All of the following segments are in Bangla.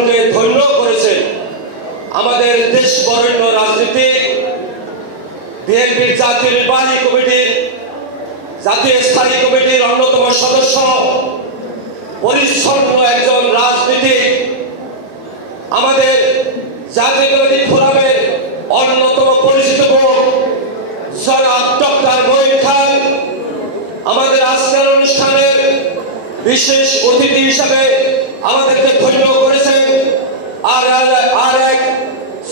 আন্দোলনকে ধন্য করেছেন। আমাদের দেশ বরেণ্য রাজনীতিক বিএনপির জাতীয় নির্বাহী কমিটির জাতীয় স্থায়ী কমিটির অন্যতম সদস্য, পরিচ্ছন্ন একজন রাজনীতিক, আমাদের জাতীয় ফোরামের অন্যতম পরিচিত মুখ জনাব ডক্টর মঈন খান আমাদের আজকের অনুষ্ঠানের বিশেষ অতিথি হিসাবে আমাদেরকে ধন্য করেছেন। আর এক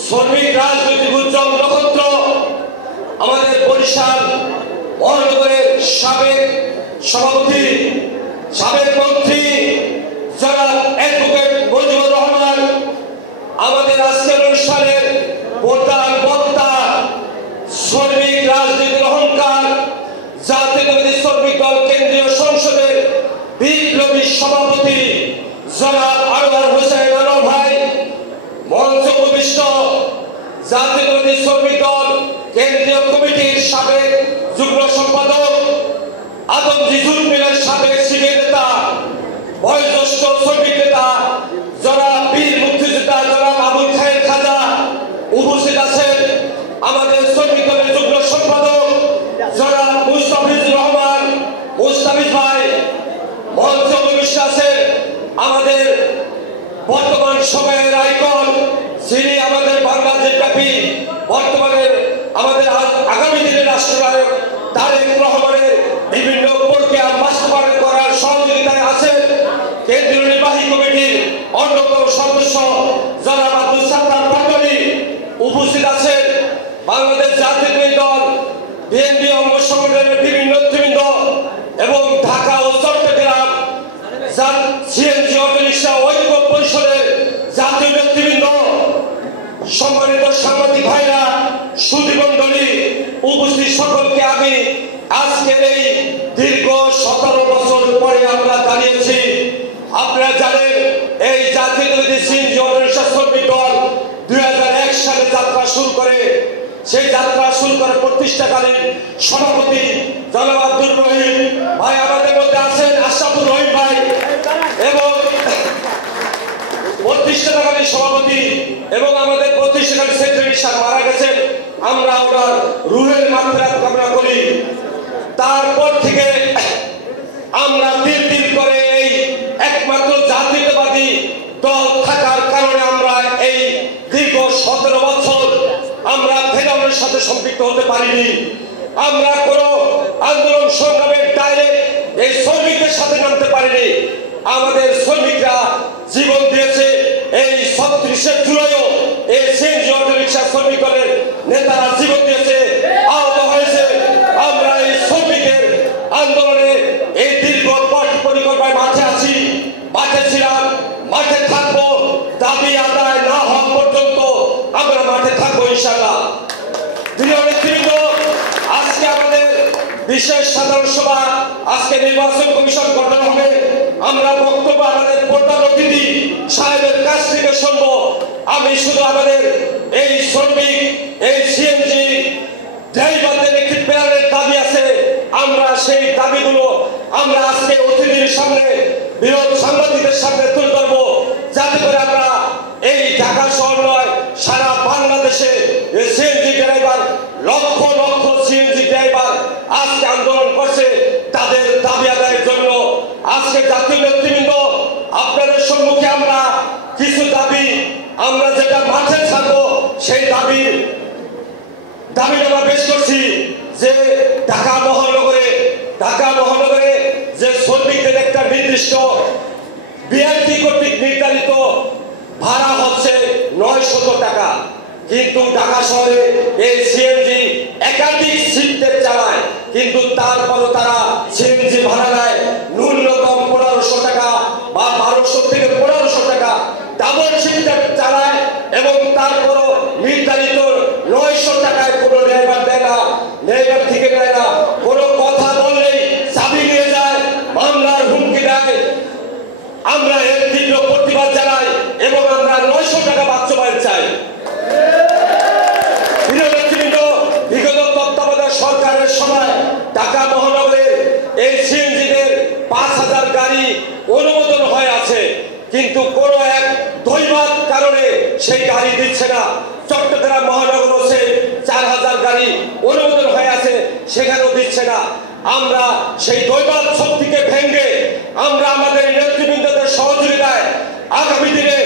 শ্রমিক রাজনৈতিক উজ্জ্বল নক্ষত্র, আমাদের বরিশাল মহানগরের সাবেক সভাপতি, সাবেক মন্ত্রী জনাব অ্যাডভোকেট মুজিবুর রহমান, আমাদের আজকের অনুষ্ঠানের প্রধান বক্তা, শ্রমিক রাজনীতির অহংকার, জাতীয়তাবাদী শ্রমিক দল কেন্দ্রীয় সংসদের বিপ্লবী সভাপতি জনাব আনোয়ার হোসেন আনোয়ার ভাই, মঞ্চ উপবিষ্ট জাতীয়তাবাদী শ্রমিক দল কেন্দ্রীয় কমিটির সাবেক যুগ্ম সম্পাদক, আদমজি জুলমিলের সাবেক সিনিয়র নেতা, বয়োজ্যেষ্ঠ শ্রমিক নেতা জনাব বীর মুক্তিযোদ্ধা জনাব আবুল খায়ের খাজা, উপস্থিত আছেন আমাদের শ্রমিক দলের যুগ্ম সম্পাদক জনাব মুস্তাফিজুর রহমান মুস্তাফিজ ভাই, মঞ্চ উপবিষ্ট আছেন আমাদের বর্তমান সময়ের আইকন, যিনি আমাদের বাংলাদেশ ব্যাপী বর্তমানের আমাদের আগামী দিনের রাষ্ট্রনায়ক তারেক রহমানের বিভিন্ন প্রক্রিয়া বাস্তবায়ন করার সহযোগিতায় আছেন কেন্দ্রীয় নির্বাহী কমিটির অন্যতম সদস্য জনাব আব্দুল সাত্তার পাটোয়ারি, উপস্থিত আছেন বাংলাদেশ জাতীয়তাবাদী দল বিএনপি অঙ্গ সংগঠনের বিভিন্ন নেতৃবৃন্দ এবং ঢাকা ও চট্টগ্রাম সিএনজি অটোরিকশা ঐক্য পরিষদের জাতীয় নেতৃবৃন্দ, সম্মানিত সাংবাদিক ভাইরা, সুধীমণ্ডলী, উপস্থিত সকলকে আমি আজকের এই দীর্ঘ 17 বছর পরে আমরা দাঁড়িয়েছি। আপনারা জানেন এই জাতীয়তাবাদী সিএনজি অটোরিকশা শ্রমিক দল 2001 সালে যাত্রা শুরু করে, সেই যাত্রা শুরু করে প্রতিষ্ঠাকালীন সভাপতি জনাব আব্দুর রহিম ভাই আমাদের মধ্যে আছেন, আশরাফুর রহিম ভাই, এবং প্রতিষ্ঠাকালীন সভাপতি এবং আমাদের প্রতিষ্ঠাকালীন সেক্রেটারি সাহেব মারা গেছেন, আমরা ওনার রুহের মাগফিরাত কামনা করি। তারপর থেকে আমরা দিন করে এই একমাত্র জাতীয়তাবাদী দল থাকার কারণে আমরা এই দীর্ঘ 17 বছর আমরা ফেরাউনের সাথে সম্পৃক্ত হতে পারিনি। আমরা কোনো আন্দোলন সংগ্রামের ডাইরেক্ট এই শ্রমিকদের সাথে নামতে পারিনি। আমাদের শ্রমিকরা জীবন দিয়েছে। এই 36 জুলাইও এই সিএনজি অটোরিকশা শ্রমিক দলের নেতারা জীবন দিয়েছে, আহত হয়েছে। আমরা এই শ্রমিকের আন্দোলনে এই দীর্ঘ পথ পরিকল্পনায় মাঠে আছি, মাঠে ছিলাম, মাঠে থাকবো, দাবি আদায় না হওয়া পর্যন্ত আমরা মাঠে থাকবো ইনশাআল্লাহ। প্রিয় নেতৃবৃন্দ, আজকে আমাদের বিশেষ সাধারণ সভা, আজকে নির্বাচন কমিশন গঠন হবে। আমরা বক্তব্য আমাদের প্রধান অতিথি সাহেবের কাছ থেকে শুনবো। আমি শুধু আমাদের এই শ্রমিক, এই সিএনজি ড্রাইভারদের একটি প্ল্যানের দাবি আছে, আমরা সেই দাবিগুলো আমরা আজকে অতিথির সামনে, বিরোধ সাংবাদিকদের সামনে তুলে ধরবো, যাতে করে আমরা এই ঢাকা শহর নয় সারা বাংলাদেশে CNG driver, lakh lakh CNG driver আজকে আন্দোলন করছে তাদের দাবি আদায়ের জন্য। আজকে জাতীয় নেতৃবৃন্দ, আপনাদের সম্মুখে আমরা কিছু দাবি, আমরা যেটা মাঠে থাকবো সেই দাবিনামা পেশ করছি। যে ঢাকা মহানগরে যে শ্রমিকদের একটা নির্দিষ্ট বিআরটি কর্তৃক নির্ধারিত ভাড়া হচ্ছে 900 টাকা, কিন্তু ঢাকা শহরে এই সিএনজি একাধিক শিফটে চালায়, কিন্তু তারপরও তারা সিএনজি ভাড়া নেয় ন্যূনতম 1500 টাকা বা 1200 থেকে 1500 টাকা, ডাবল শিফটে চালায় এবং তারপরও নির্ধারিত 900 টাকায় কোনো ড্রাইভার দেয় না, ড্রাইভার থেকে দেয় না। কোনো কথা বললেই চাবি নিয়ে যায়, মামলার হুমকি দেয়। আমরা এর তীব্র প্রতিবাদ জানাই এবং আমরা 900 টাকা বাস্তবায়ন চাই। বিগত তত্ত্বাবধায়ক সরকারের সময় ঢাকা মহানগরের এই সিএনজিদের 5000 গাড়ি অনুমোদন হয়ে আছে, কারণে সেই গাড়ি দিচ্ছে না। চট্টগ্রাম মহানগর সে 4000 গাড়ি অনুমোদন হয়ে আছে, সেখানেও দিচ্ছে না। আমরা সেই দৈবাত শক্তিকে ভেঙে আমরা আমাদের নেতৃবৃন্দদের সহযোগিতায় আগামী দিনে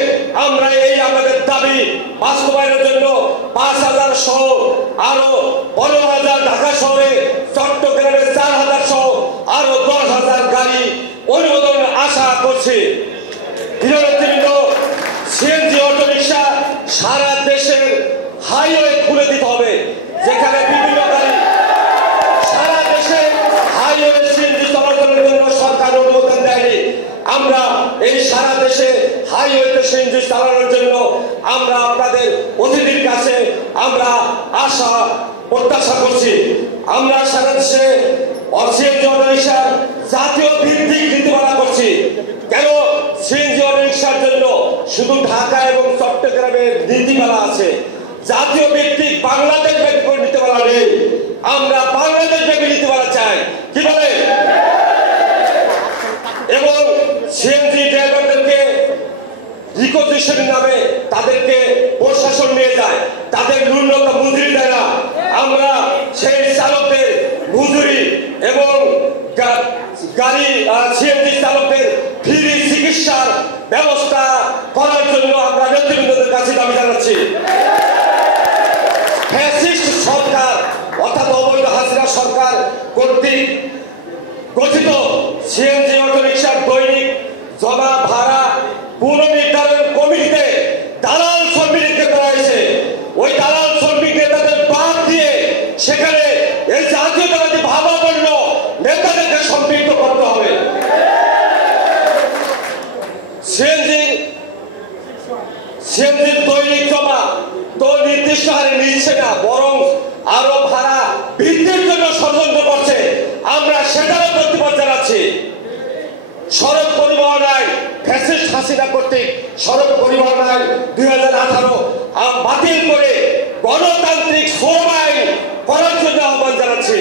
আমরা এই আমাদের দাবি বাস্তবায়নের জন্য 5000 সহ আরো 15000 ঢাকা শহরে, চট্টগ্রামে 4000 সহ আরো 10000 গাড়ি অনুমোদন আশা করছি। নেতৃবৃন্দ, সিএনজি অটোরিকশা সারা দেশের হাইওয়ে খুলে দিতে হবে, যেখানে বিভিন্ন গাড়ি সারা দেশে হাইওয়ে সিএনজি চলাচলের জন্য সরকার অনুমোদন দেয়নি। আমরা এই সারা দেশে হাইওয়েতে সিএনজি চালানোর জন্য আমরা আপনাদের অতিথির কাছে আমরা আশা প্রত্যাশা করছি। আমরা সারা দেশে সিএনজি অটোরিকশার জাতীয় ভিত্তিক নীতিমালা করছি। কেন সিএনজি অটোরিকশার জন্য শুধু ঢাকা এবং চট্টগ্রামের নীতিমালা আছে, জাতীয় ভিত্তিক বাংলাদেশ ব্যাপী নীতিমালা নেই। আমরা বাংলাদেশ ব্যাপী নীতিমালা চাই, কি বলে? এবং সিএনজি ড্রাইভারদেরকে রিকোজিশন নামে তাদেরকে প্রশাসন নিয়ে যায়, তাদের ন্যূনতম মজুরি দেয় না। আমরা সেই চালকদের মজুরি এবং গাড়ি সিএনজি চালকদের ফ্রি চিকিৎসার ব্যবস্থা করার জন্য আমরা নেতৃবৃন্দদের কাছে দাবি জানাচ্ছি। ফ্যাসিস্ট সরকার অর্থাৎ অবৈধ হাসিনা সরকার কর্তৃক গঠিত সিএনজি অটোরিকশার দৈনিক জমা ভাড়া পুনর্নির্ধারণ কমিটিতে দালাল শ্রমিকদের করা হয়েছে। ওই দালাল শ্রমিক নেতাদের বাদ দিয়ে সেখানে এই জাতীয়তাবাদী ভাবাপন্ন নেতাদেরকে সম্পৃক্ত করতে হবে। সিএনজির দৈনিক জমা তো নির্দিষ্ট হারে নিচ্ছে না, বরং আরো ভাড়া বৃদ্ধির জন্য ষড়যন্ত্র করছে। আমরা সেটারও প্রতিবাদ জানাচ্ছি। সড়ক পরিবহন আইন ফ্যাসিস্ট হাসিনা কর্তৃক সড়ক পরিবহন আইন 2018 বাতিল করে গণতান্ত্রিক শ্রম আইন করার জন্য আহ্বান জানাচ্ছি।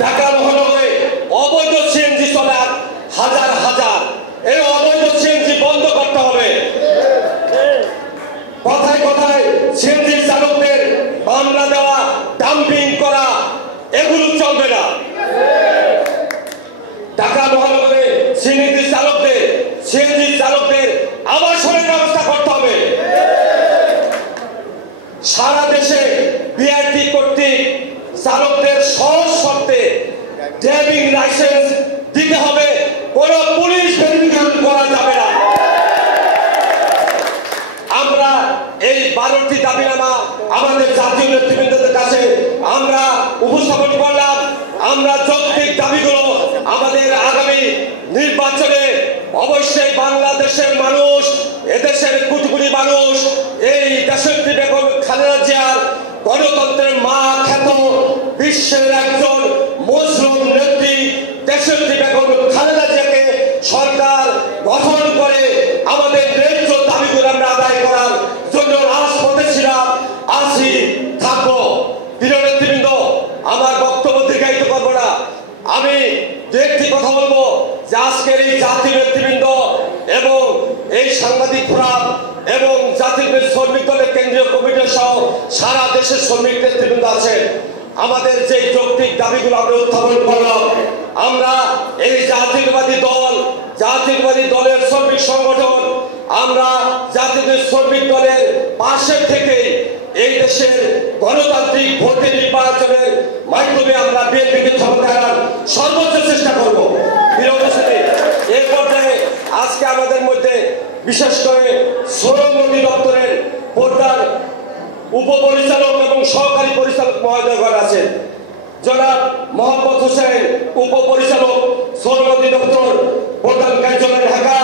ঢাকা মহানগরে অবৈধ সিএনজি চলে হাজার হাজার, এই অবৈধ সিএনজি বন্ধ করতে হবে। কথায় কথায় সিএনজি চালকদের মামলা দেওয়া, ডাম্পিং করা, এগুলো চলবে না। ঢাকা মহানগরে সিএনজি চালকদের আবাসনের ব্যবস্থা করতে হবে। সারা দেশে বিআরটি কর্তৃক চালকদের সহজ শর্তে ড্রাইভিং লাইসেন্স দিতে হবে, কোনো পুলিশ ভেরিফিকেশন করা যাবে না। আমরা এই 12টি দাবিনামা আমাদের জাতীয় নেতৃবৃন্দদের কাছে আমরা উপস্থাপন করলাম। আমরা যৌক্তিক দাবিগুলো আমাদের আগামী নির্বাচনে অবশ্যই বাংলাদেশের মানুষ, এদেশের কোটি কোটি মানুষ এই দেশনেত্রী বেগম খালেদা জিয়ার গণতন্ত্রের মা খ্যাত বিশ্বের একজন মজলুম নেত্রী দেশনেত্রী বেগম খালেদা জিয়াকে সরকার গঠন করে আমাদের ন্যায্য দাবিগুলো আমরা আদায় করার জন্য রাজপথে ছিলাম, আছি, থাকবো। প্রিয় নেতৃবৃন্দ, আমার বক্তব্য দীর্ঘায়িত করবো না। আমি একটি কথা বলবো যে আজকের এই জাতীয় নেতৃবৃন্দ এবং এই সাংবাদিক ফোরাম এবং জাতীয় শ্রমিক দলের কেন্দ্রীয় কমিটি সহ সারা দেশের শ্রমিক নেতৃবৃন্দ আছেন। আমাদের যে যৌক্তিক দাবিগুলো আমরা উত্থাপন করলাম, আমরা এই জাতীয়তাবাদী দলের শ্রমিক সংগঠন, আমরা জাতীয় শ্রমিক দলের পাশে থেকে এই দেশের গণতান্ত্রিক ভোটে নির্বাচনের মাধ্যমে আমরা বিএনপিকে ক্ষমতায়ন সর্বোচ্চ চেষ্টা করব। এই পর্যায়ে আজকে আমাদের মধ্যে বিশেষ করে শ্রম অধিদপ্তরের প্রধান উপপরিচালক এবং সহকারী পরিচালক মহোদয়গণ আছেন। জনাব মোহাম্মদ হোসেন উপপরিচালক শ্রম অধিদপ্তর প্রধান কার্যালয় ঢাকা,